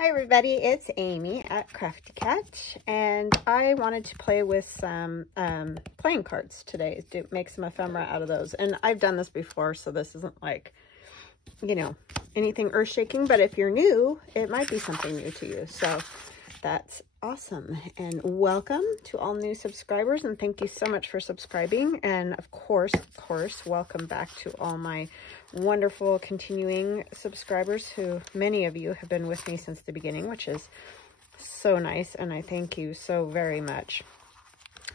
Hi everybody, it's Amy at Crafty Cat, and I wanted to play with some playing cards today to make some ephemera out of those. And I've done this before, so this isn't like, you know, anything earth-shaking, but if you're new, it might be something new to you. So that's awesome. And welcome to all new subscribers, and thank you so much for subscribing. And of course, welcome back to all my wonderful continuing subscribers, who many of you have been with me since the beginning, which is so nice. And I thank you so very much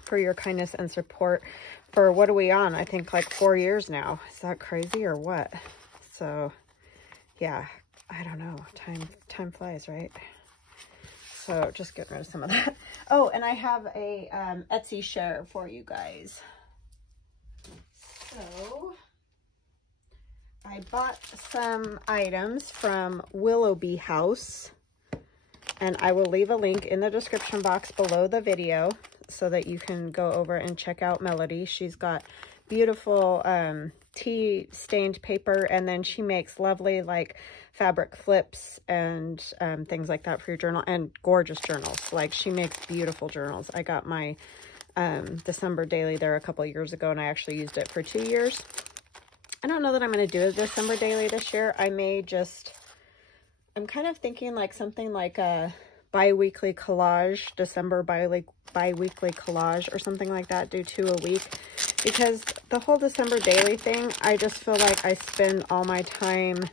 for your kindness and support for, what are we on? I think like 4 years now. Is that crazy or what? So yeah, I don't know. Time flies, right? So just getting rid of some of that. Oh, and I have a Etsy share for you guys. So I bought some items from WilloughbyHouse, and I will leave a link in the description box below the video so that you can go over and check out Melody. She's got beautiful tea stained paper, and then she makes lovely like fabric flips and things like that for your journal, and gorgeous journals. Like, she makes beautiful journals. I got my December daily there a couple years ago, and I actually used it for 2 years. I don't know that I'm going to do a December daily this year. I may just, I'm kind of thinking like something like a bi-weekly collage, December bi-weekly collage or something like that, do 2 a week. Because the whole December daily thing, I just feel like I spend all my time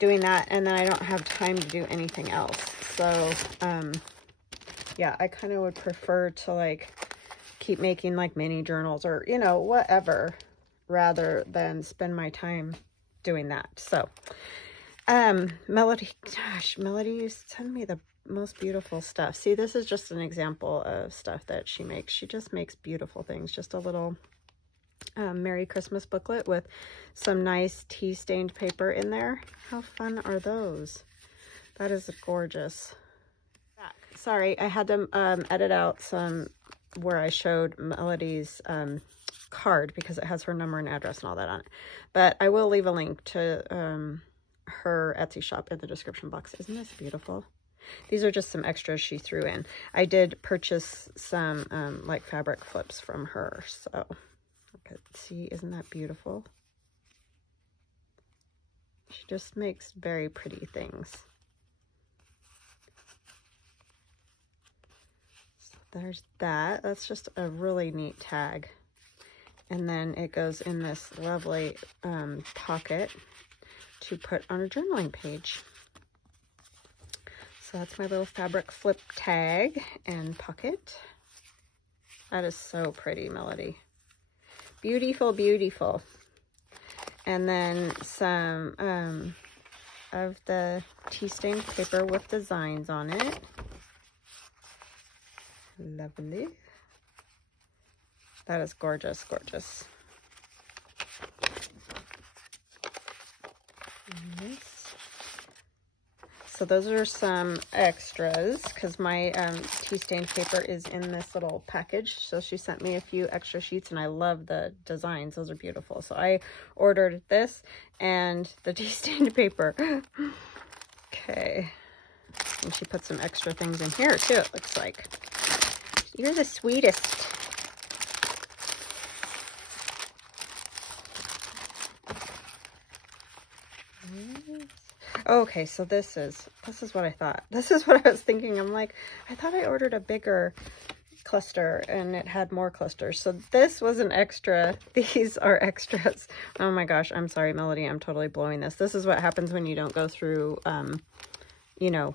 doing that, and then I don't have time to do anything else. So, yeah, I kind of would prefer to like keep making like mini journals or, you know, whatever, rather than spend my time doing that. So, Melody, gosh, Melody, you send me the most beautiful stuff. See, this is just an example of stuff that she makes. She just makes beautiful things. Just a little Merry Christmas booklet with some nice tea stained paper in there. How fun are those? That is gorgeous. Sorry, I had to edit out some where I showed Melody's card because it has her number and address and all that on it. But I will leave a link to her Etsy shop in the description box. Isn't this beautiful? These are just some extras she threw in. I did purchase some like fabric flips from her, so okay, see, isn't that beautiful? She just makes very pretty things. So there's that. That's just a really neat tag. And then it goes in this lovely pocket to put on a journaling page. So that's my little fabric flip tag and pocket. That is so pretty, Melody. Beautiful, beautiful. And then some of the tea stained paper with designs on it. Lovely. That is gorgeous, gorgeous. Nice. So those are some extras because my tea stained paper is in this little package. So she sent me a few extra sheets, and I love the designs. Those are beautiful. So I ordered this and the tea stained paper. Okay. And she put some extra things in here too, it looks like. You're the sweetest. Okay, so this is what I thought. This is what I was thinking. I'm like, I thought I ordered a bigger cluster and it had more clusters. So this was an extra. These are extras. Oh my gosh, I'm sorry, Melody. I'm totally blowing this. This is what happens when you don't go through, you know,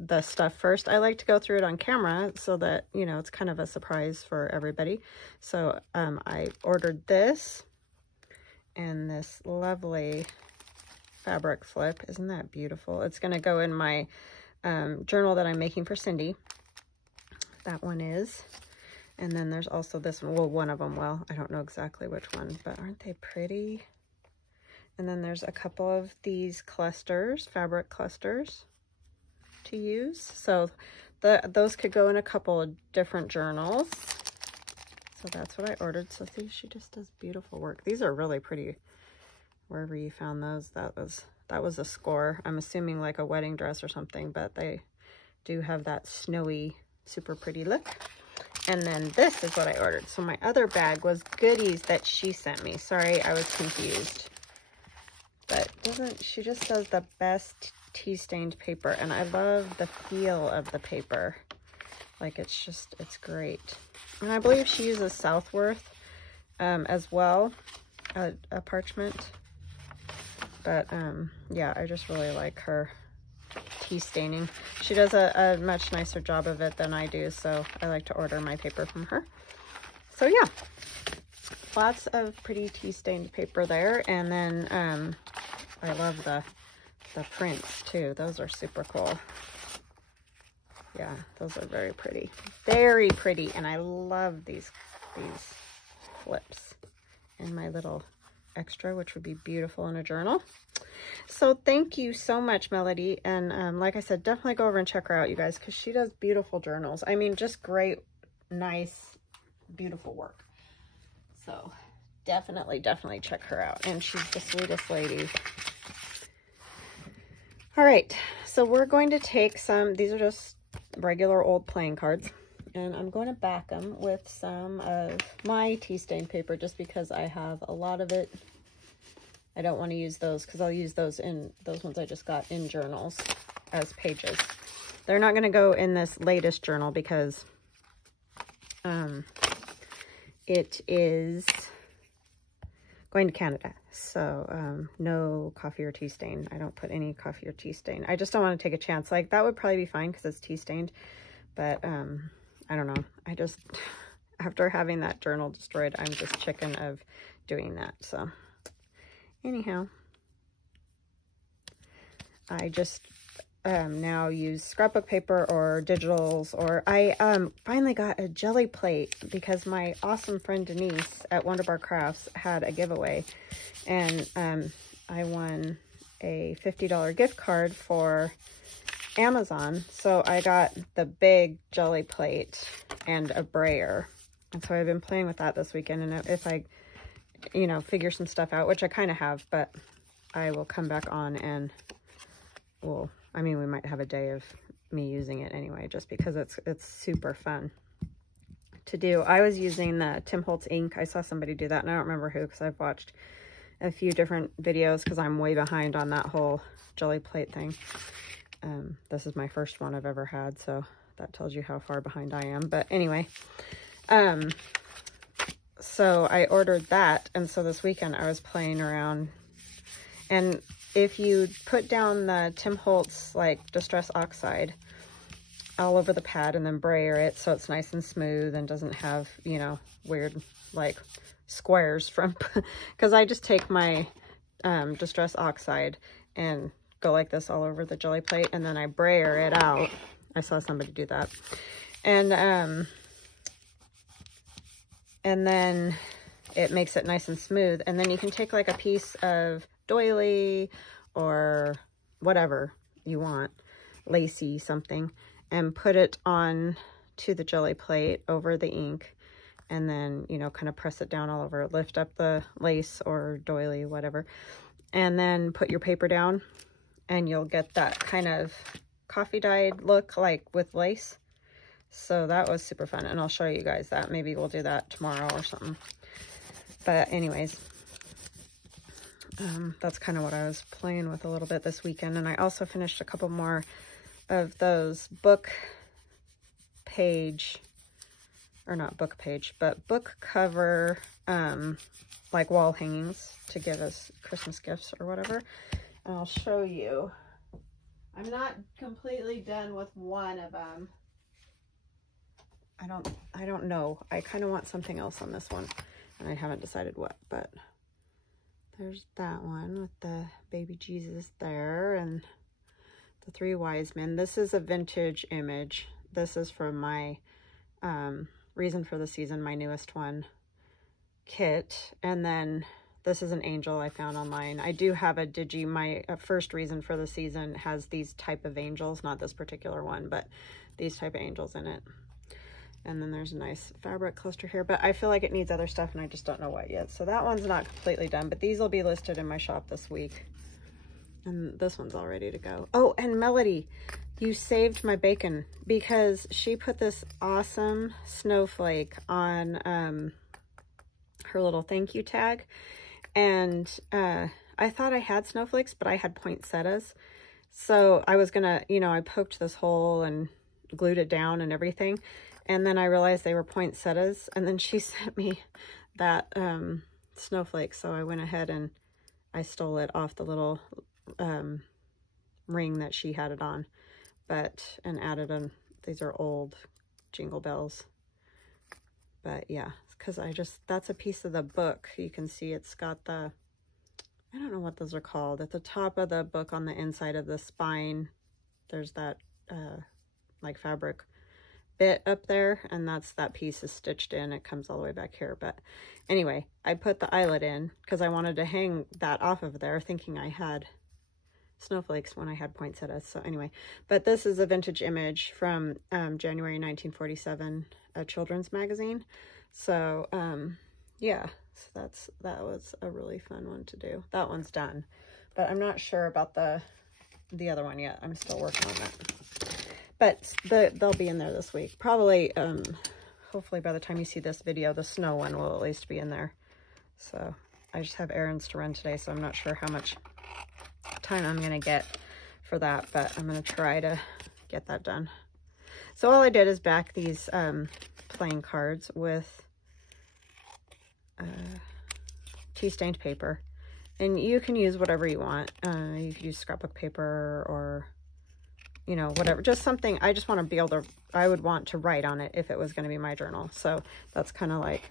the stuff first. I like to go through it on camera so that, you know, it's kind of a surprise for everybody. So I ordered this and this lovely fabric flip. Isn't that beautiful? It's going to go in my journal that I'm making for Cindy. That one is. And then there's also this one. Well, one of them. Well, I don't know exactly which one, but aren't they pretty? And then there's a couple of these clusters, fabric clusters to use. So those could go in a couple of different journals. So that's what I ordered. So see, she just does beautiful work. These are really pretty. Wherever you found those, that was a score. I'm assuming like a wedding dress or something, but they do have that snowy, super pretty look. And then this is what I ordered. So my other bag was goodies that she sent me. Sorry, I was confused. But she just does the best tea stained paper, and I love the feel of the paper. Like it's great. And I believe she uses Southworth as well, a parchment. But yeah, I just really like her tea staining. She does a much nicer job of it than I do, so I like to order my paper from her. So yeah, lots of pretty tea stained paper there. And then I love the prints too. Those are super cool. Yeah, those are very pretty. Very pretty. And I love these flips in my little extra, which would be beautiful in a journal. So thank you so much, Melody. And like I said, definitely go over and check her out, you guys, because she does beautiful journals. I mean, just great, nice, beautiful work. So definitely check her out. And she's the sweetest lady. All right, so we're going to take some, these are just regular old playing cards, and I'm going to back them with some of my tea stain paper just because I have a lot of it. I don't want to use those because I'll use those ones I just got in journals as pages. They're not going to go in this latest journal because it is going to Canada. So no coffee or tea stain. I don't put any coffee or tea stain. I just don't want to take a chance. Like that would probably be fine because it's tea stained. But I don't know. I just, after having that journal destroyed, I'm just chicken of doing that. So anyhow, I just now use scrapbook paper or digitals, or I finally got a jelly plate because my awesome friend Denise at Wonderbar Crafts had a giveaway, and I won a $50 gift card for Amazon. So I got the big jelly plate and a brayer, and so I've been playing with that this weekend. And if I, you know, figure some stuff out, which I kind of have, but I will come back on and I mean, we might have a day of me using it anyway, just because it's super fun to do. I was using the Tim Holtz ink. I saw somebody do that, and I don't remember who, because I've watched a few different videos because I'm way behind on that whole jelly plate thing. This is my first one I've ever had, so that tells you how far behind I am. But anyway, so I ordered that, and so this weekend I was playing around, and if you put down the Tim Holtz like Distress Oxide all over the pad and then brayer it so it's nice and smooth and doesn't have, you know, weird like squares from, because I just take my Distress Oxide and go like this all over the jelly plate, and then I brayer it out. I saw somebody do that. And then it makes it nice and smooth. And then you can take like a piece of doily or whatever you want, lacy something, and put it on to the jelly plate over the ink, and then, you know, kind of press it down all over, lift up the lace or doily, whatever, and then put your paper down, and you'll get that kind of coffee dyed look like with lace. So that was super fun, and I'll show you guys that. Maybe we'll do that tomorrow or something. But anyways, that's kind of what I was playing with a little bit this weekend. And I also finished a couple more of those book page, or not book page, but book cover, like wall hangings to give as Christmas gifts or whatever. And I'll show you. I'm not completely done with one of them. I don't know. I kind of want something else on this one, and I haven't decided what, but there's that one with the baby Jesus there and the 3 wise men. This is a vintage image. This is from my Reason for the Season, my newest one, kit. And then this is an angel I found online. I do have a digi. My first Reason for the Season has these type of angels, not this particular one, but these type of angels in it. And then there's a nice fabric cluster here, but I feel like it needs other stuff, and I just don't know what yet. So that one's not completely done, but these will be listed in my shop this week. And this one's all ready to go. Oh, and Melody, you saved my bacon, because she put this awesome snowflake on her little thank you tag. And I thought I had snowflakes, but I had poinsettias. So I was gonna, you know, I poked this hole and glued it down and everything. And then I realized they were poinsettias. And then she sent me that snowflake. So I went ahead and I stole it off the little ring that she had it on, and added them. These are old Jingle Bells, but yeah, because that's a piece of the book. You can see it's got the, I don't know what those are called, at the top of the book on the inside of the spine, there's that like fabric bit up there, and that piece is stitched in. It comes all the way back here. But anyway, I put the eyelet in because I wanted to hang that off of there, thinking I had snowflakes when I had poinsettias. So anyway, but this is a vintage image from January 1947, a children's magazine. So yeah, so that was a really fun one to do. That one's done, but I'm not sure about the other one yet. I'm still working on that, but they'll be in there this week probably. Hopefully by the time you see this video, the snow one will at least be in there. So I just have errands to run today, so I'm not sure how much time I'm gonna get for that, but I'm gonna try to get that done. So all I did is back these playing cards with tea stained paper, and you can use whatever you want. You could use scrapbook paper, or you know, whatever, just something. I just want to be able to, I would want to write on it if it was going to be my journal. So that's kind of like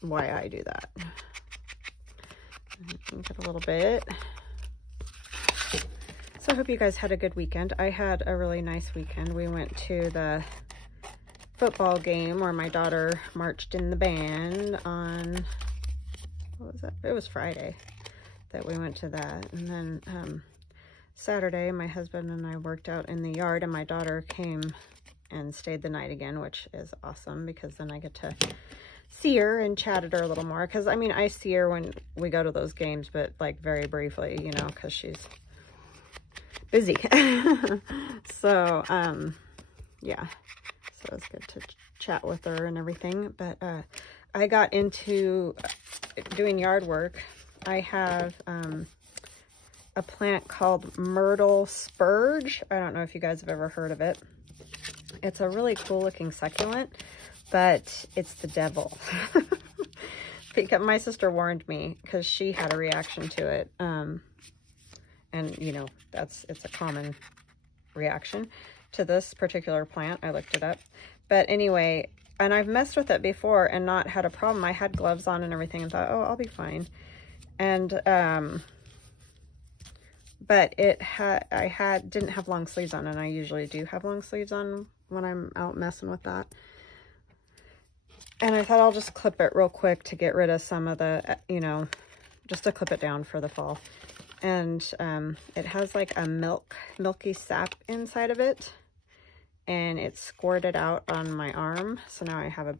why I do that. Get a little bit. So I hope you guys had a good weekend. I had a really nice weekend. We went to the football game where my daughter marched in the band on, what was that? It was Friday that we went to that. And then Saturday, my husband and I worked out in the yard, and my daughter came and stayed the night again, which is awesome because then I get to see her and chat at her a little more. Because, I mean, I see her when we go to those games, but like very briefly, you know, because she's busy. So, yeah, so it's good to chat with her and everything. But I got into doing yard work. I have a plant called myrtle spurge. I don't know if you guys have ever heard of it. It's a really cool looking succulent, but it's the devil. Because my sister warned me because she had a reaction to it. And you know, it's a common reaction to this particular plant. I looked it up. But anyway, and I've messed with it before and not had a problem. I had gloves on and everything and thought, oh, I'll be fine. And but I didn't have long sleeves on, and I usually do have long sleeves on when I'm out messing with that. And I thought I'll just clip it real quick to get rid of some of the, you know, just to clip it down for the fall. And it has like a milky sap inside of it, and it squirted out on my arm. So now I have a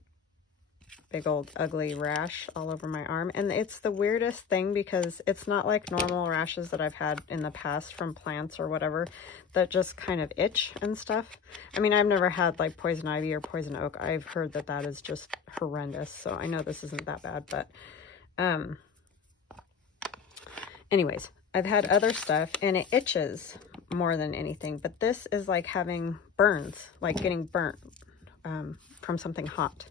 big old ugly rash all over my arm. And it's the weirdest thing because it's not like normal rashes that I've had in the past from plants or whatever that just kind of itch and stuff. I mean, I've never had like poison ivy or poison oak. I've heard that that is just horrendous. So I know this isn't that bad, but anyways, I've had other stuff and it itches more than anything, but this is like having burns, like getting burnt from something hot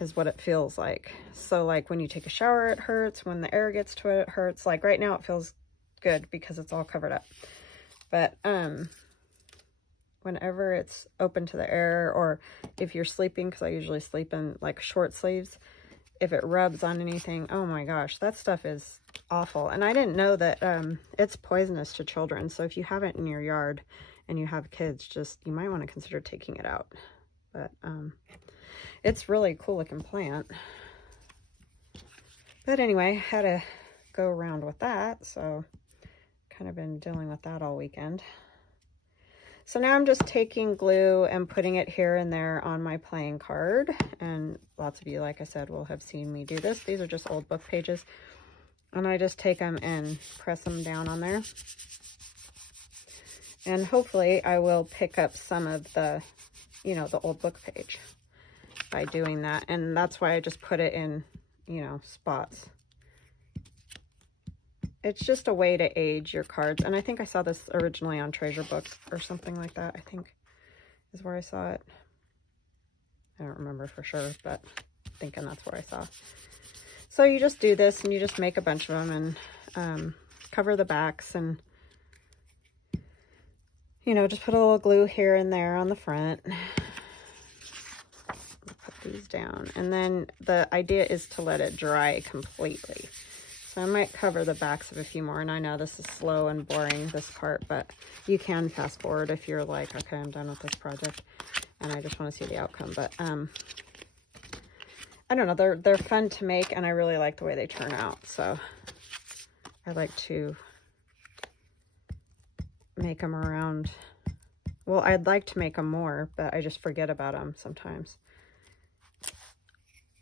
is what it feels like. So like when you take a shower, it hurts. When the air gets to it, it hurts. Like right now it feels good because it's all covered up. But whenever it's open to the air, or if you're sleeping, because I usually sleep in like short sleeves, if it rubs on anything, oh my gosh, that stuff is awful. And I didn't know that it's poisonous to children. So if you have it in your yard and you have kids, you might want to consider taking it out. But it's really cool looking plant. But anyway, I had to go around with that. So kind of been dealing with that all weekend. So now I'm just taking glue and putting it here and there on my playing card. And lots of you, like I said, will have seen me do this. These are just old book pages. And I just take them and press them down on there. And hopefully I will pick up some of the, you know, the old book page by doing that. And that's why I just put it in, you know, spots. It's just a way to age your cards. And I think I saw this originally on Treasure Book or something like that, I think is where I saw it. I don't remember for sure, but I'm thinking that's where I saw. So you just do this and you just make a bunch of them and cover the backs and, you know, just put a little glue here and there on the front. Put these down. And then the idea is to let it dry completely. So I might cover the backs of a few more. And I know this is slow and boring, this part, but you can fast forward if you're like, okay, I'm done with this project and I just want to see the outcome. But I don't know, they're fun to make and I really like the way they turn out. So I like to make them around. Well, I'd like to make them more, but I just forget about them sometimes.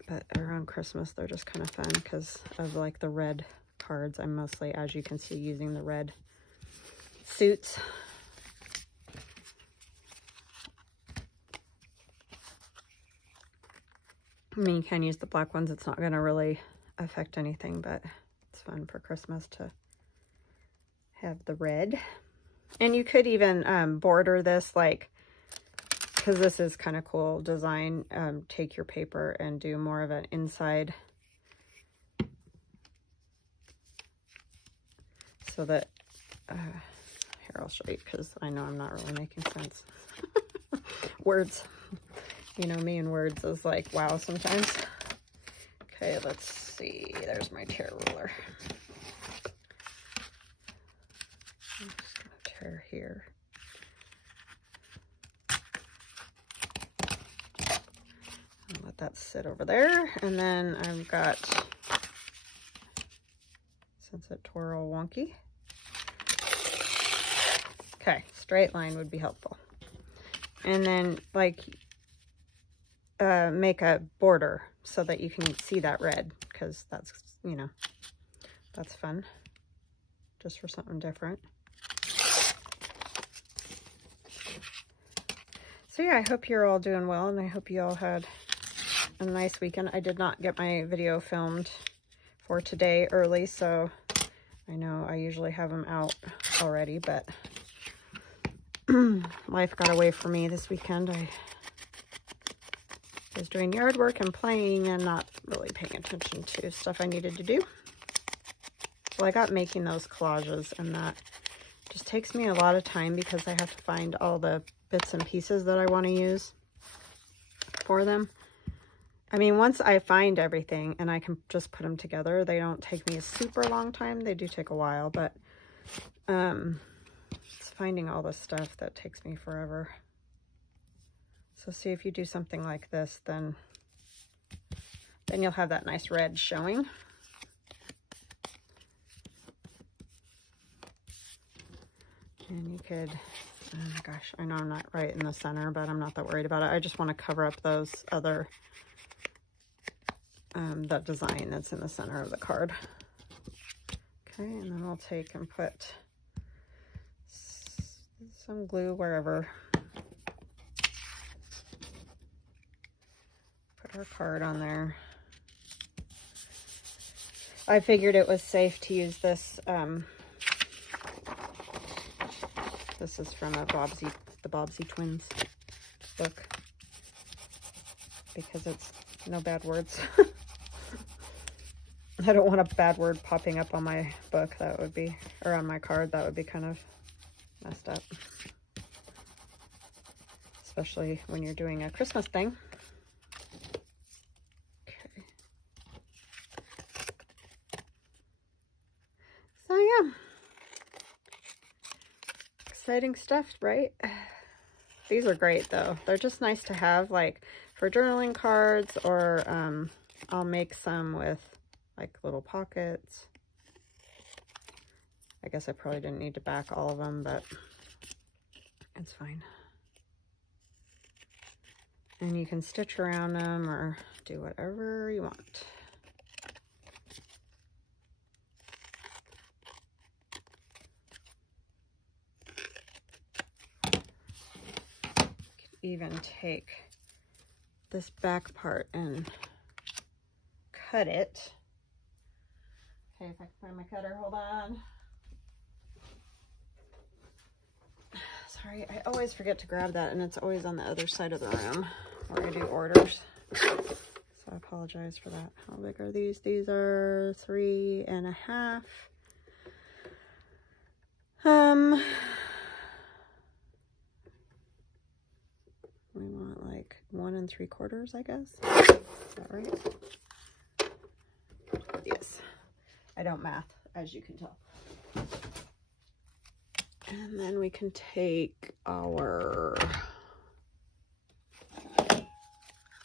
But around Christmas, they're just kind of fun because of like the red cards. I'm mostly, as you can see, using the red suits. I mean, you can use the black ones. It's not going to really affect anything, but it's fun for Christmas to have the red. And you could even border this, like, because this is kind of cool design. Take your paper and do more of an inside so that, here, I'll show you because I know I'm not really making sense. Words. You know, me and words is like, wow, sometimes. Okay, let's see. There's my tear ruler. I'm just going to tear here. I'll let that sit over there. And then I've got, since it tore all wonky. Okay, straight line would be helpful. And then, like, make a border so that you can see that red, because that's, you know, that's fun just for something different. So yeah, I hope you're all doing well and I hope you all had a nice weekend. I did not get my video filmed for today early, so I know I usually have them out already, but life got away from me this weekend. I was doing yard work and playing and not really paying attention to stuff I needed to do. Well, I got making those collages and that just takes me a lot of time because I have to find all the bits and pieces that I want to use for them. I mean, once I find everything and I can just put them together, they don't take me a super long time. They do take a while, but it's finding all this stuff that takes me forever. So see, if you do something like this, then you'll have that nice red showing. And you could, oh my gosh, I know I'm not right in the center, but I'm not that worried about it. I just want to cover up those other, that design that's in the center of the card. Okay, and then I'll take and put some glue wherever. Our card on there. I figured it was safe to use this. This is from the Bobbsey Twins book because it's no bad words. I don't want a bad word popping up on my book. That would be, or on my card. That would be kind of messed up, especially when you're doing a Christmas thing. Exciting stuff, right? These are great though. They're just nice to have like for journaling cards, or I'll make some with like little pockets. I guess I probably didn't need to back all of them, but it's fine. And you can stitch around them or do whatever you want. even take this back part and cut it. Okay, if I can find my cutter, hold on. Sorry, I always forget to grab that, and it's always on the other side of the room where I do orders. So I apologize for that. How big are these? These are 3.5. We want like 1 3/4, I guess. Is that right? Yes. I don't math, as you can tell. And then we can take our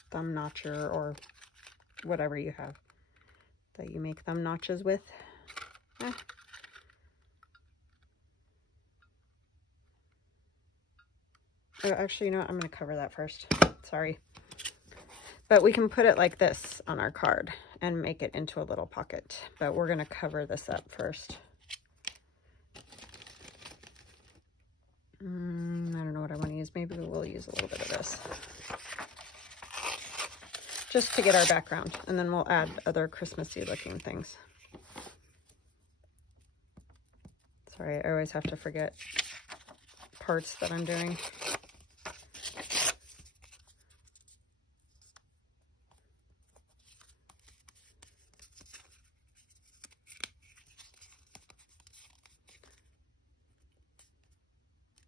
thumb notcher or whatever you have that you make thumb notches with. Oh, actually, you know what? I'm going to cover that first. Sorry. But we can put it like this on our card and make it into a little pocket. But we're going to cover this up first. I don't know what I want to use. Maybe we'll use a little bit of this. Just to get our background. And then we'll add other Christmassy looking things. Sorry, I always have to forget parts that I'm doing.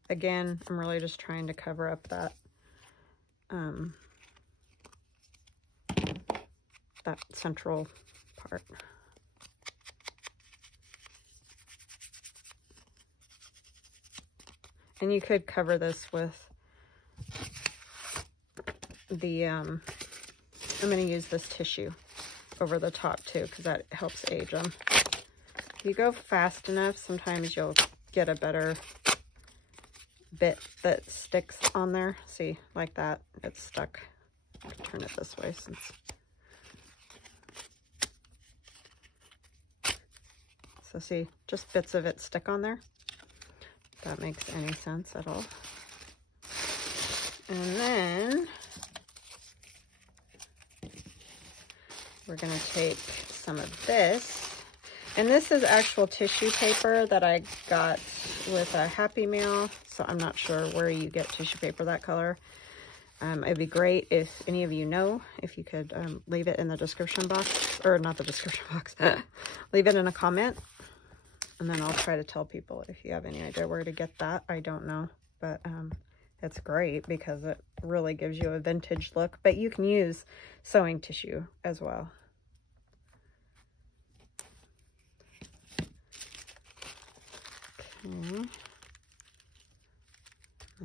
Again, I'm really just trying to cover up that that central part. And you could cover this with the, I'm going to use this tissue over the top too, because that helps age them. If you go fast enough, sometimes you'll get a better bit that sticks on there. See, like that, it's stuck. I'll turn it this way since. So see, just bits of it stick on there. If that makes any sense at all. And then we're going to take some of this. And this is actual tissue paper that I got with a Happy Meal. So I'm not sure where you get tissue paper that color. It'd be great if any of you know, if you could leave it in the description box, or not the description box, leave it in a comment. And then I'll try to tell people if you have any idea where to get that. I don't know, but it's great because it really gives you a vintage look. But you can use sewing tissue as well. Okay.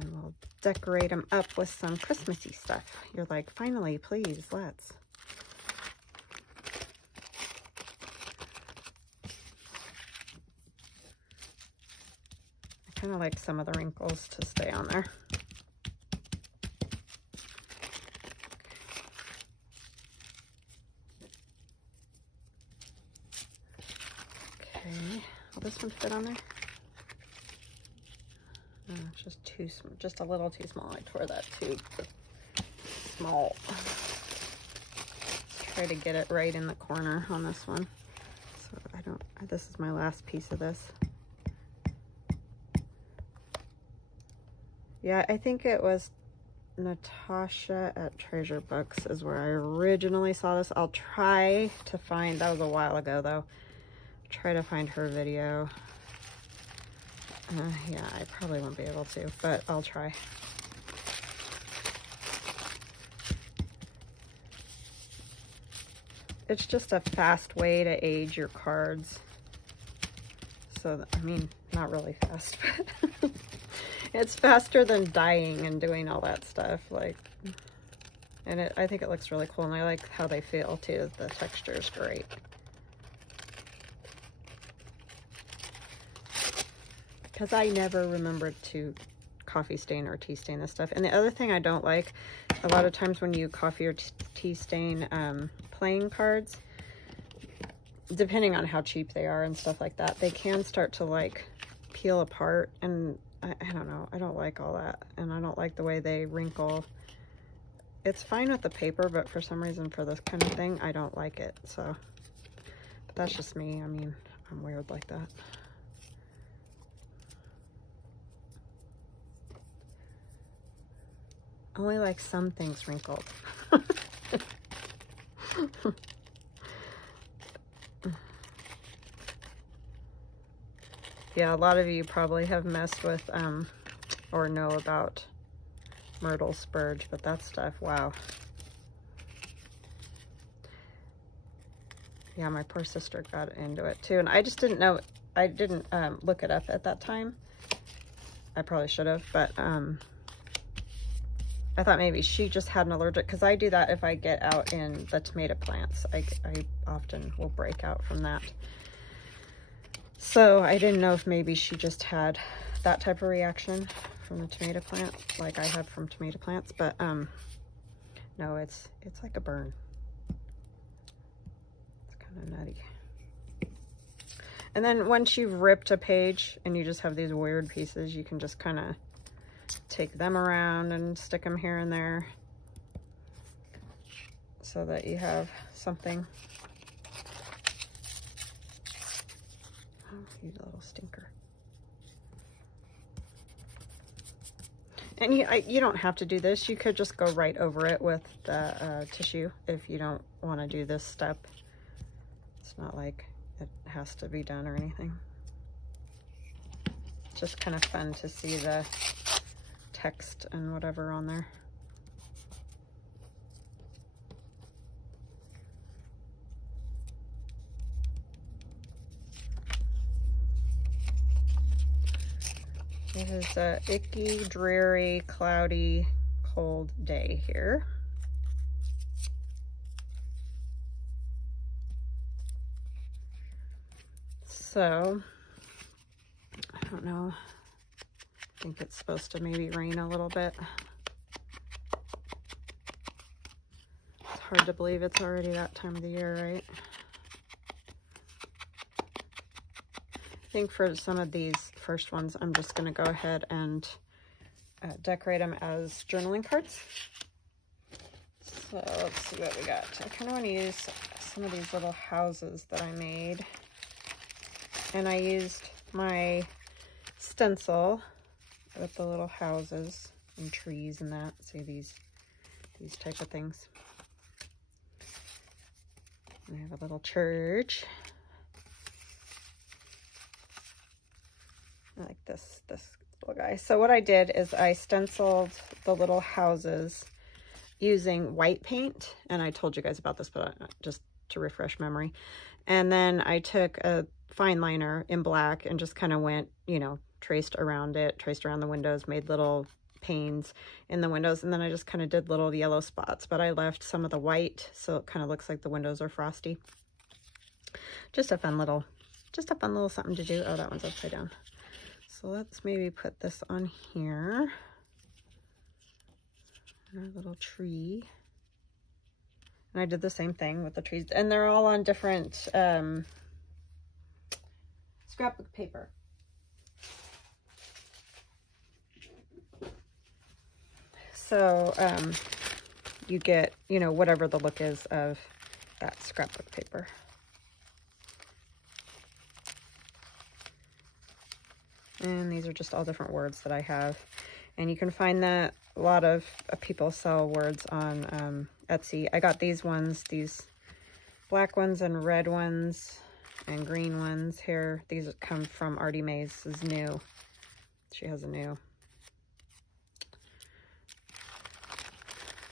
And we'll decorate them up with some Christmassy stuff. You're like, finally, please, let's. I kind of like some of the wrinkles to stay on there. Okay, will this one fit on there? Oh, it's just too, just a little too small. I tore that too small. Let's try to get it right in the corner on this one. So I don't, this is my last piece of this. Yeah, I think it was Natasha at Treasure Books is where I originally saw this. I'll try to find, that was a while ago though. Try to find her video. Yeah, I probably won't be able to, but I'll try. It's just a fast way to age your cards. So, I mean, not really fast, but it's faster than dyeing and doing all that stuff. Like, and I think it looks really cool, and I like how they feel too. The texture is great. Because I never remembered to coffee stain or tea stain this stuff. And the other thing I don't like, a lot of times when you coffee or tea stain playing cards, depending on how cheap they are and stuff like that, they can start to like peel apart. And I don't know. I don't like all that. And I don't like the way they wrinkle. It's fine with the paper, but for some reason for this kind of thing, I don't like it. So, but that's just me. I mean, I'm weird like that. Only like some things wrinkled. Yeah, a lot of you probably have messed with or know about myrtle spurge, but that stuff, wow. Yeah, my poor sister got into it too, and I just didn't know. I didn't look it up at that time. I probably should have, but I thought maybe she just had an allergic, because I do that if I get out in the tomato plants. I often will break out from that. So I didn't know if maybe she just had that type of reaction from the tomato plant, like I had from tomato plants, but no, it's like a burn. It's kind of nutty. And then once you've ripped a page and you just have these weird pieces, you can just kind of take them around and stick them here and there so that you have something. Oh, you little stinker. And you don't have to do this. You could just go right over it with the tissue if you don't want to do this step. It's not like it has to be done or anything. It's just kind of fun to see the text and whatever on there. It is a icky, dreary, cloudy, cold day here. So, I don't know. I think it's supposed to maybe rain a little bit. It's hard to believe it's already that time of the year, right? I think for some of these first ones, I'm just going to go ahead and decorate them as journaling cards. So let's see what we got. I kind of want to use some of these little houses that I made. And I used my stencil with the little houses and trees and that. See these type of things. And I have a little church. I like this little guy. So what I did is I stenciled the little houses using white paint. And I told you guys about this, but just to refresh memory. And then I took a fine liner in black and just kind of went, you know, traced around it, traced around the windows, made little panes in the windows. And then I just kind of did little yellow spots, but I left some of the white so it kind of looks like the windows are frosty. Just a fun little something to do. Oh, that one's upside down. So let's maybe put this on here. Our little tree. And I did the same thing with the trees. And they're all on different scrapbook paper. So you get, you know, whatever the look is of that scrapbook paper. And these are just all different words that I have. And you can find that a lot of people sell words on Etsy. I got these ones, these black ones and red ones and green ones here. These come from Artymaze. This is new. She has a new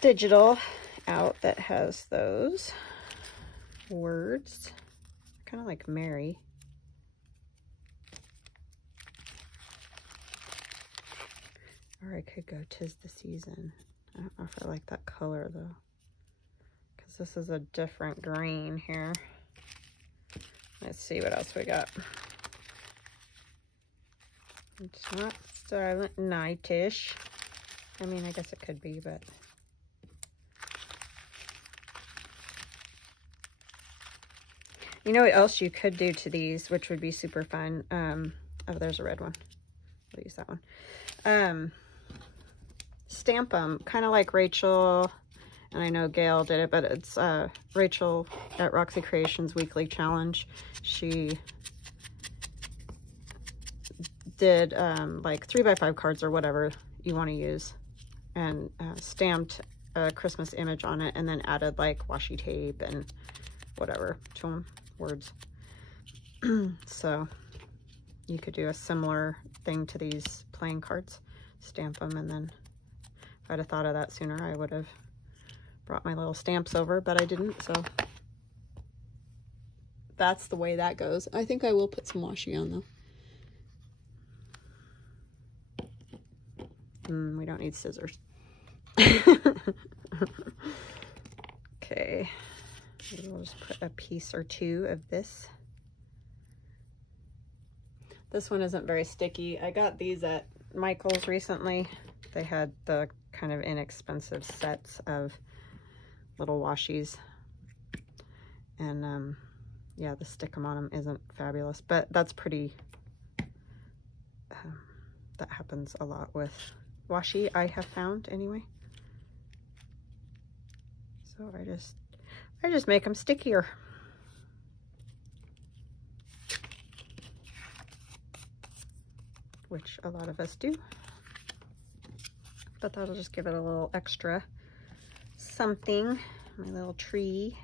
digital out that has those words. Kind of like Mary. Or I could go 'Tis the Season. I don't know if I like that color though, because this is a different green here. Let's see what else we got. It's not Silent Night-ish. I mean, I guess it could be, but you know what else you could do to these, which would be super fun? Oh, there's a red one. I'll use that one. Stamp them, kind of like Rachel, and I know Gail did it, but it's Rachel at Roxy Creations weekly challenge. She did like 3x5 cards or whatever you want to use, and stamped a Christmas image on it, and then added like washi tape and whatever to them, words. So you could do a similar thing to these playing cards, stamp them, and then if I'd have thought of that sooner, I would have brought my little stamps over, but I didn't, so that's the way that goes. I think I will put some washi on though. We don't need scissors. Okay, maybe we'll just put a piece or two of this. This one isn't very sticky. I got these at Michael's recently. They had the kind of inexpensive sets of little washies. And yeah, the stick-em on them isn't fabulous, but that's pretty, that happens a lot with washi, I have found anyway. So I just make them stickier. Which a lot of us do. But that'll just give it a little extra something. My little tree.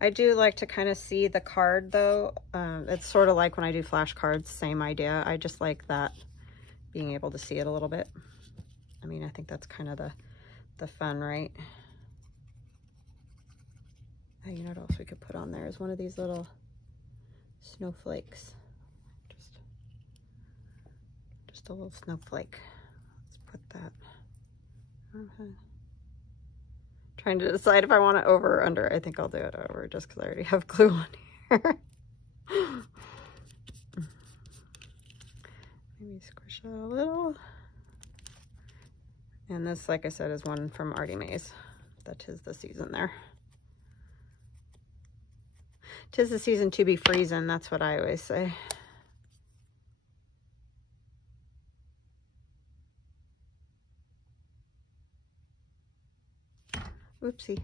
I do like to kind of see the card though. It's sort of like when I do flashcards, same idea. I just like that, being able to see it a little bit. I mean, I think that's kind of the fun, right? You know what else we could put on there is one of these little snowflakes. Just a little snowflake. Let's put that. Okay. Trying to decide if I want it over or under. I think I'll do it over just because I already have glue on here. Maybe squish that a little. And this, like I said, is one from Artymaze. That is the season there. 'Tis the season to be freezing. That's what I always say. Oopsie.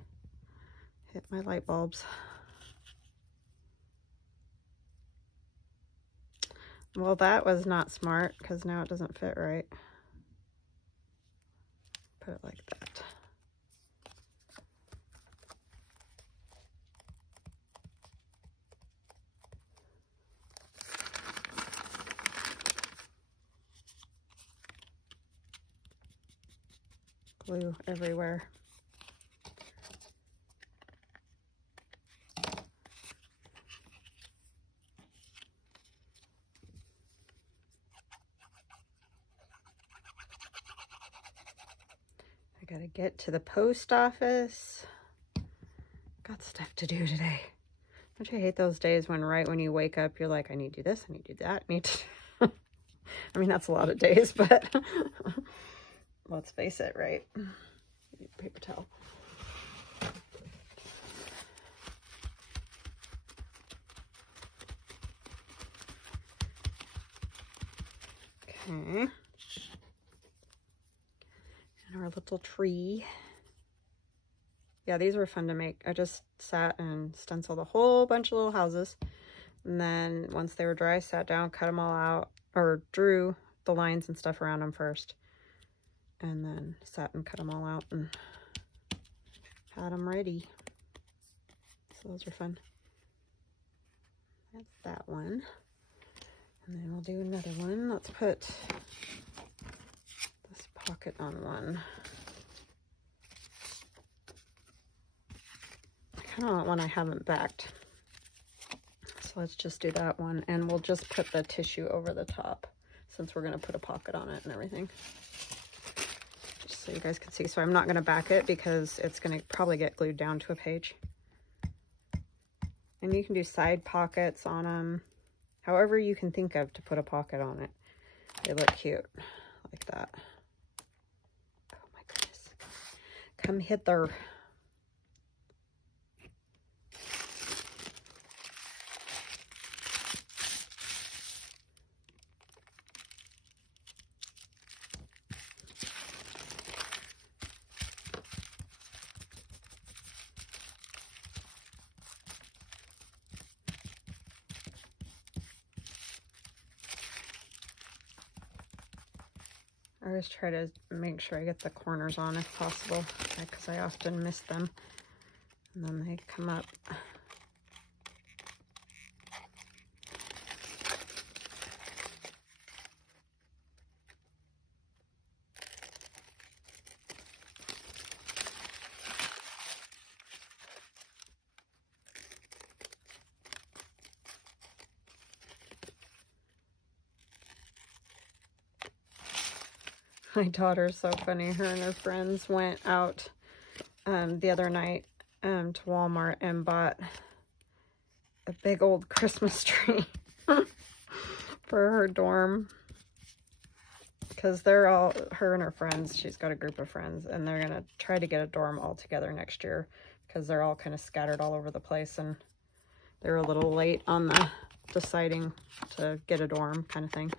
Hit my light bulbs. Well, that was not smart because now it doesn't fit right. Put it like that. Glue everywhere. I gotta get to the post office. Got stuff to do today. Don't you hate those days when right when you wake up, you're like, I need to do this, I need to do that, I need to... I mean, that's a lot of days, but let's face it, right? Paper towel. Okay. And our little tree. Yeah, these were fun to make. I just sat and stenciled a whole bunch of little houses. And then once they were dry, sat down, cut them all out, or drew the lines and stuff around them first. And then sat and cut them all out and had them ready. So those are fun. That's that one. And then we'll do another one. Let's put this pocket on one. I kind of want one I haven't backed. So let's just do that one. And we'll just put the tissue over the top since we're going to put a pocket on it and everything. Just so you guys can see. So I'm not going to back it because it's going to probably get glued down to a page. And you can do side pockets on them. However you can think of to put a pocket on it. They look cute like that. Oh my goodness. Come hither. I always try to make sure I get the corners on if possible, because I often miss them. And then they come up. My daughter's so funny. Her and her friends went out the other night to Walmart and bought a big old Christmas tree for her dorm. Because they're all, her and her friends, she's got a group of friends, and they're going to try to get a dorm all together next year because they're all kind of scattered all over the place, and they're a little late on the deciding to get a dorm kind of thing.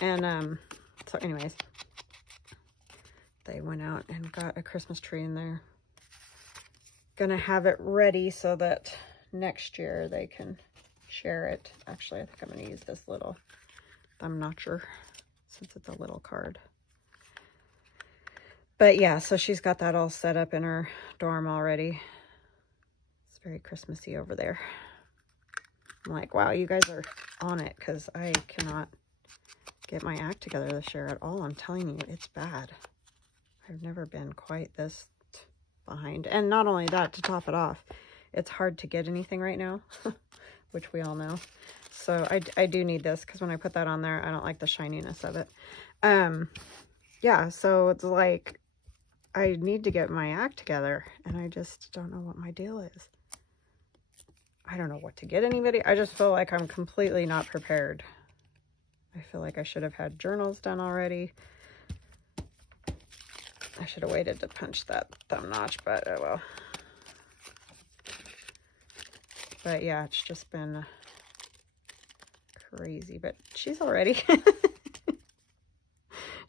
And so anyways, they went out and got a Christmas tree, and they're gonna have it ready so that next year they can share it. Actually, I think I'm gonna use this little thumb notcher since it's a little card. But yeah, so she's got that all set up in her dorm already. It's very Christmassy over there. I'm like, wow, you guys are on it, because I cannot get my act together this year at all. I'm telling you, it's bad. I've never been quite this behind. And not only that, to top it off, it's hard to get anything right now, which we all know. So I do need this, because when I put that on there, I don't like the shininess of it. Yeah, so it's like, I need to get my act together, and I just don't know what my deal is. I don't know what to get anybody. I just feel like I'm completely not prepared. I feel like I should have had journals done already. I should have waited to punch that thumb notch, but oh well. But yeah, it's just been crazy, but she's all ready.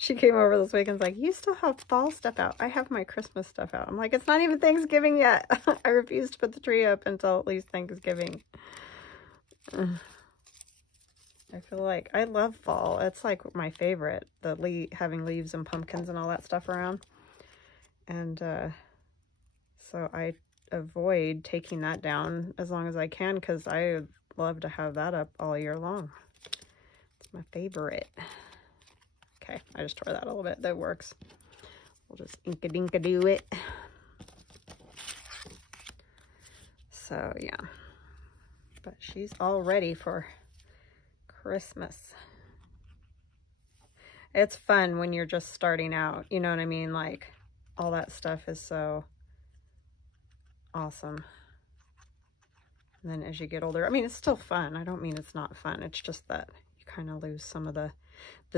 She came over this week and was like, you still have fall stuff out. I have my Christmas stuff out. I'm like, it's not even Thanksgiving yet. I refuse to put the tree up until at least Thanksgiving. I feel like I love fall. It's like my favorite, having leaves and pumpkins and all that stuff around. And so I avoid taking that down as long as I can, because I love to have that up all year long. It's my favorite. Okay, I just tore that a little bit. That works. We'll just ink-a-dink-a-do it. So yeah, but she's all ready for Christmas. It's fun when you're just starting out, you know what I mean? Like, all that stuff is so awesome. And then as you get older, I mean, it's still fun. I don't mean it's not fun. It's just that you kind of lose some of the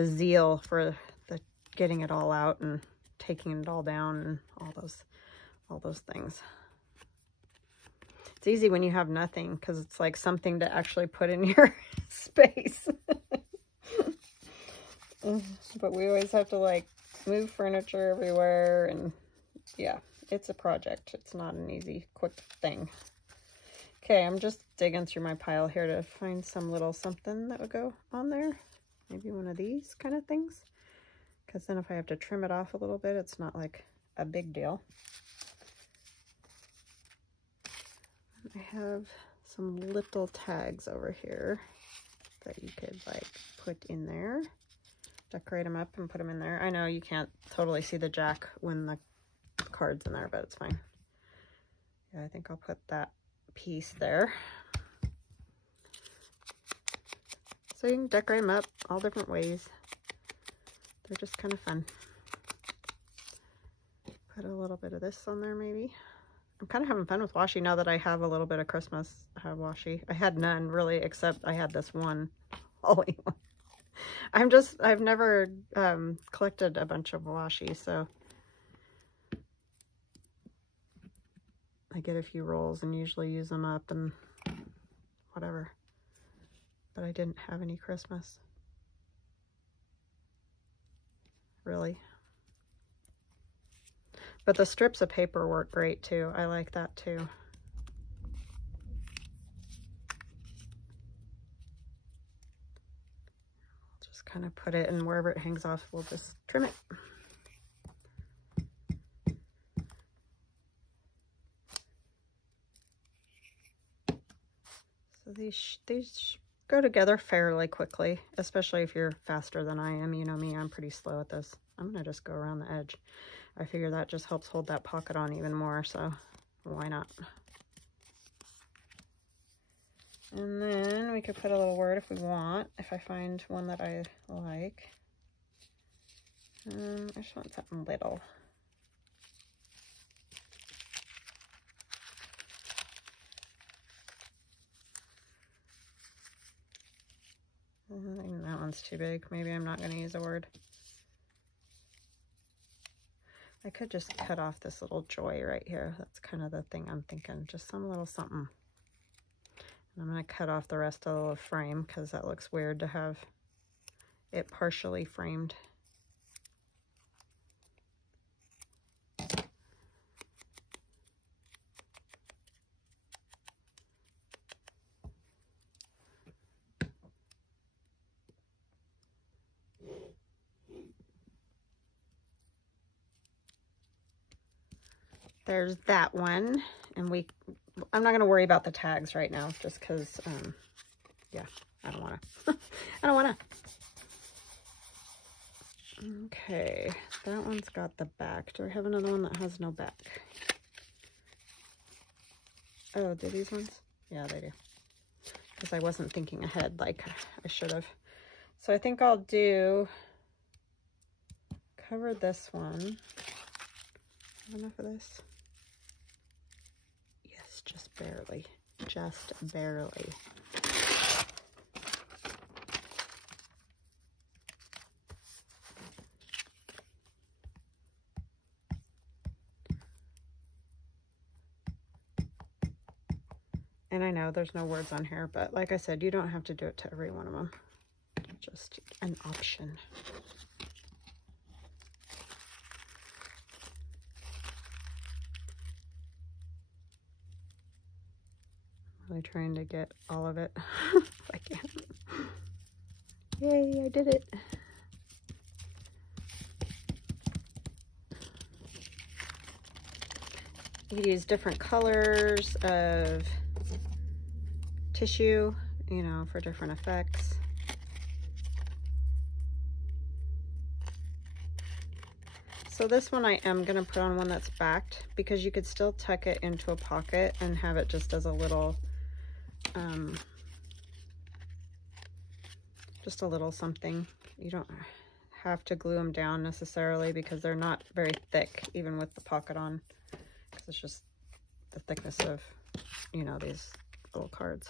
zeal for the getting it all out and taking it all down and all those things. It's easy when you have nothing, because it's like something to actually put in your space. But we always have to like move furniture everywhere, and yeah, it's a project. It's not an easy, quick thing. Okay, I'm just digging through my pile here to find some little something that would go on there. Maybe one of these kind of things, because then if I have to trim it off a little bit, it's not like a big deal. I have some little tags over here that you could like put in there, decorate them up and put them in there. I know you can't totally see the jack when the card's in there, but it's fine. Yeah, I think I'll put that piece there. So you can decorate them up all different ways. They're just kind of fun. Put a little bit of this on there maybe. I'm kind of having fun with washi now that I have a little bit of Christmas. I have washi. I had none really, except I had this one holly one. I've never collected a bunch of washi, so I get a few rolls and usually use them up and whatever. But I didn't have any Christmas. Really. But the strips of paper work great too. I like that too. I'll just kind of put it, and wherever it hangs off, we'll just trim it. So these go together fairly quickly, especially if you're faster than I am. You know me, I'm pretty slow at this. I'm gonna just go around the edge. I figure that just helps hold that pocket on even more, so why not? And then we could put a little word if we want, if I find one that I like. I just want something little. I think that one's too big. Maybe I'm not going to use a word. I could just cut off this little joy right here. That's kind of the thing I'm thinking. Just some little something. And I'm going to cut off the rest of the frame because that looks weird to have it partially framed. There's that one, and I'm not going to worry about the tags right now, just because, yeah, I don't want to. I don't want to. Okay, that one's got the back. Do I have another one that has no back? Oh, do these ones? Yeah, they do. Because I wasn't thinking ahead like I should have. So I think I'll cover this one. Enough of this? Yes, just barely. Just barely. And I know there's no words on here, but like I said, you don't have to do it to every one of them. Just an option. Really trying to get all of it if I can. Yay, I did it. You could use different colors of tissue, you know, for different effects. So this one I am going to put on one that's backed because you could still tuck it into a pocket and have it just as a little, just a little something. You don't have to glue them down necessarily because they're not very thick, even with the pocket on, because it's just the thickness of, you know, these little cards.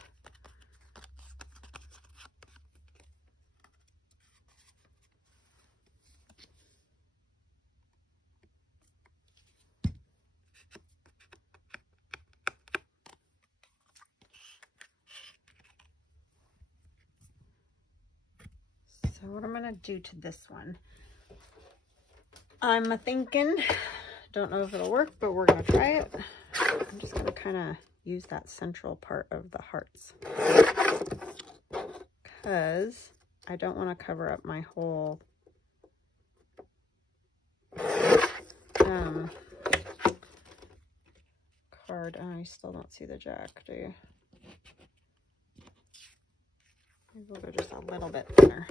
So what I'm going to do to this one, I'm thinking, don't know if it'll work, but we're going to try it. I'm just going to kind of use that central part of the hearts because I don't want to cover up my whole card. Oh, you still don't see the jack, do you? Maybe we'll go just a little bit thinner.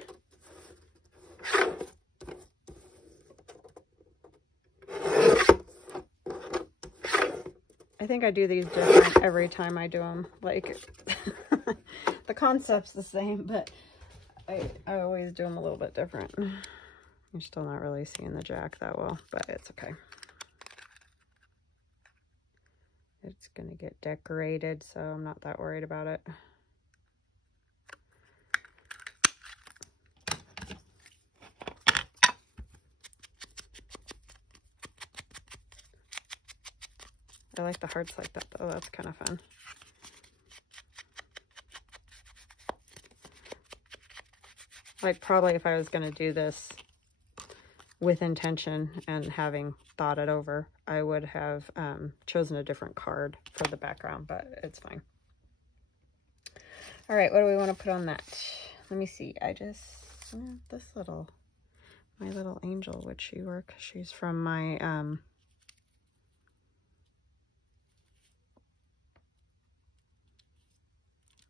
I think I do these different every time I do them. Like, the concept's the same, but I always do them a little bit different. You're still not really seeing the jack that well, but it's okay. It's gonna get decorated, so I'm not that worried about it. I like the hearts like that though, that's kind of fun. Like probably if I was going to do this with intention and having thought it over, I would have chosen a different card for the background, but it's fine. All right, what do we want to put on that? Let me see. I just Yeah, this little, my little angel, would she work? She's from my, I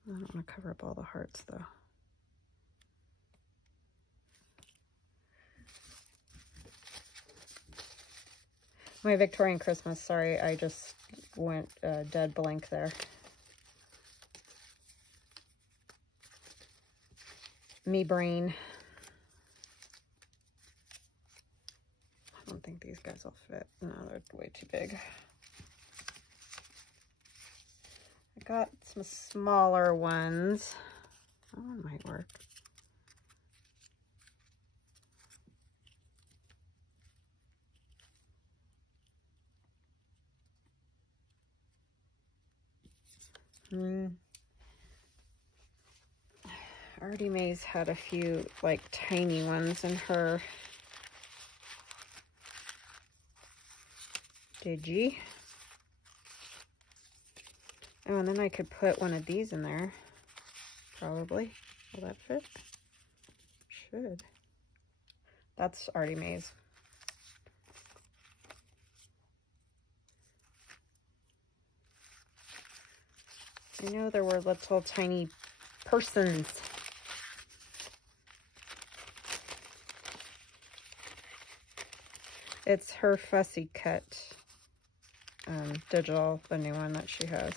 don't want to cover up all the hearts though. My Victorian Christmas, sorry, I just went dead blank there. Me brain. I don't think these guys will fit. No, they're way too big. I got some smaller ones. That one might work. Artymaze had a few like tiny ones in her Digi. Oh, and then I could put one of these in there. Probably. Will that fit? Should. That's Artymaze. I know there were little tiny persons. It's her Fussy cut digital, the new one that she has.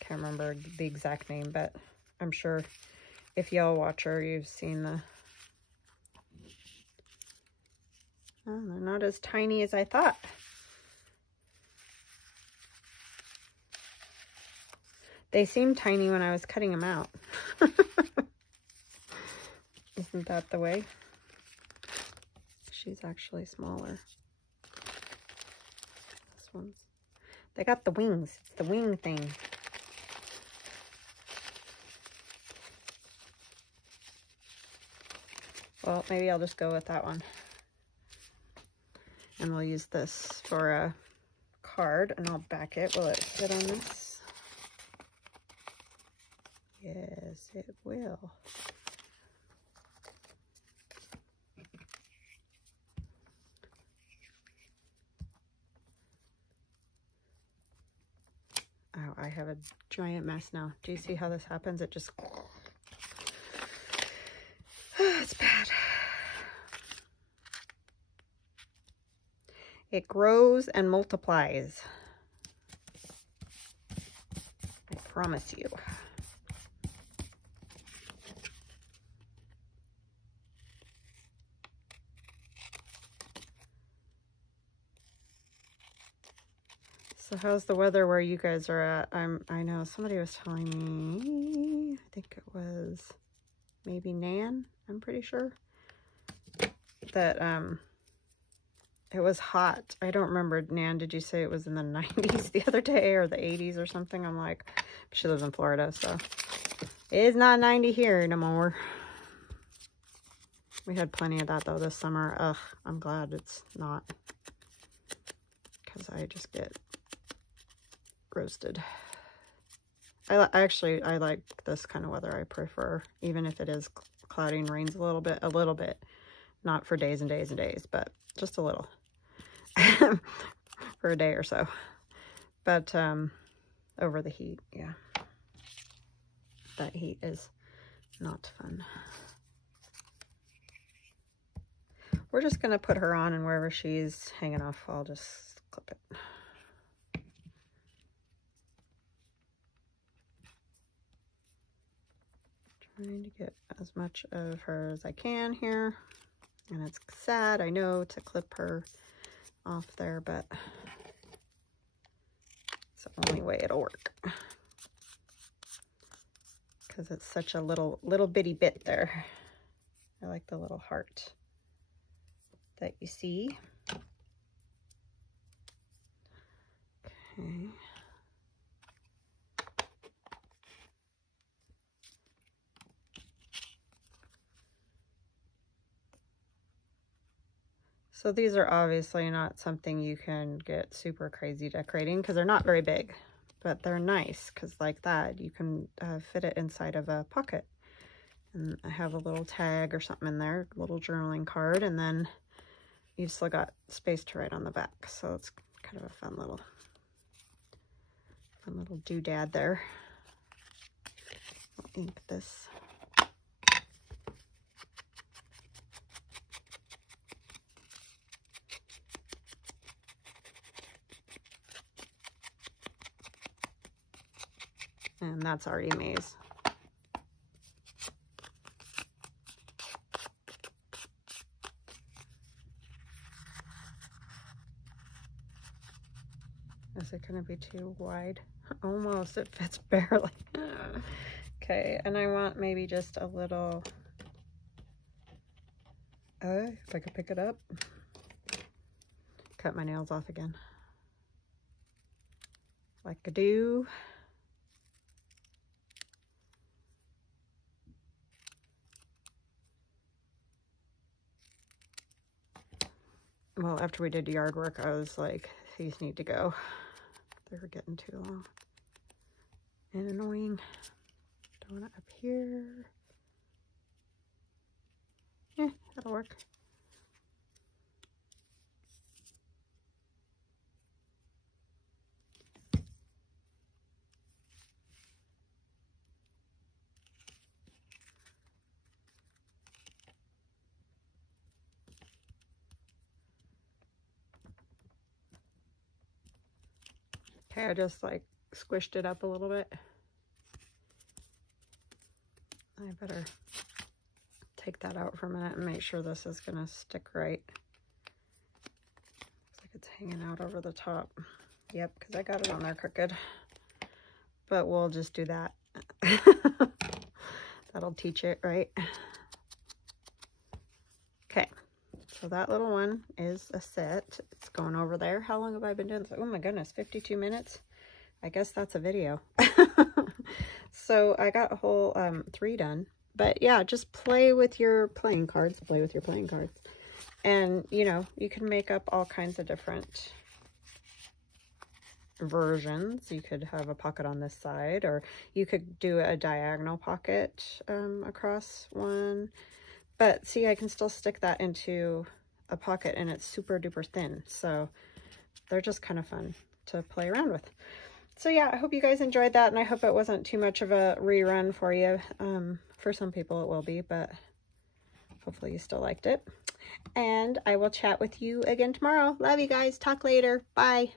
Can't remember the exact name, but I'm sure if y'all watch her, you've seen the... Oh, they're not as tiny as I thought. They seemed tiny when I was cutting them out. Isn't that the way? She's actually smaller. This one's... They got the wings. It's the wing thing. Well, maybe I'll just go with that one. And we'll use this for a card, and I'll back it. Will it fit on this? Yes, it will. Oh, I have a giant mess now. Do you see how this happens? It just... it's bad. It grows and multiplies. I promise you. So how's the weather where you guys are at? I know somebody was telling me, I think it was maybe Nan, I'm pretty sure, that it was hot. I don't remember. Nan, did you say it was in the 90s the other day or the 80s or something? I'm like, she lives in Florida, so it's not 90 here no more. We had plenty of that though this summer. Ugh, I'm glad it's not, because I just get roasted. I like this kind of weather. I prefer, even if it is cloudy and rains a little bit, not for days and days and days, but just a little for a day or so. But over the heat, yeah, that heat is not fun. We're just gonna put her on, and wherever she's hanging off, I'll just clip it. Trying to get as much of her as I can here. And it's sad, I know, to clip her off there, but it's the only way it'll work. Because it's such a little bitty bit there. I like the little heart that you see. Okay. So these are obviously not something you can get super crazy decorating because they're not very big, but they're nice because like that, you can fit it inside of a pocket And I have a little tag or something in there, a little journaling card, and then you've still got space to write on the back. So it's kind of a fun little doodad there. I'll ink this. And that's Artymaze. Is it going to be too wide? Almost, it fits barely. Okay, and I want maybe just a little, if I could pick it up. Cut my nails off again. Like I do. Well, after we did yard work, I was like, these need to go. They were getting too long and annoying. Doing it up here. Yeah, that'll work. Okay, I just like squished it up a little bit. I better take that out for a minute and make sure this is gonna stick right. Looks like it's hanging out over the top. Yep, because I got it on there crooked. But we'll just do that. That'll teach it, right? Okay. So that little one is a set. It's going over there. How long have I been doing this? Oh my goodness, 52 minutes. I guess that's a video. So I got a whole 3 done. But yeah, just play with your playing cards. Play with your playing cards. And, you know, you can make up all kinds of different versions. You could have a pocket on this side, or you could do a diagonal pocket across one. But see, I can still stick that into a pocket, and it's super duper thin. So they're just kind of fun to play around with. So yeah, I hope you guys enjoyed that, and I hope it wasn't too much of a rerun for you. For some people it will be, but hopefully you still liked it. And I will chat with you again tomorrow. Love you guys. Talk later. Bye.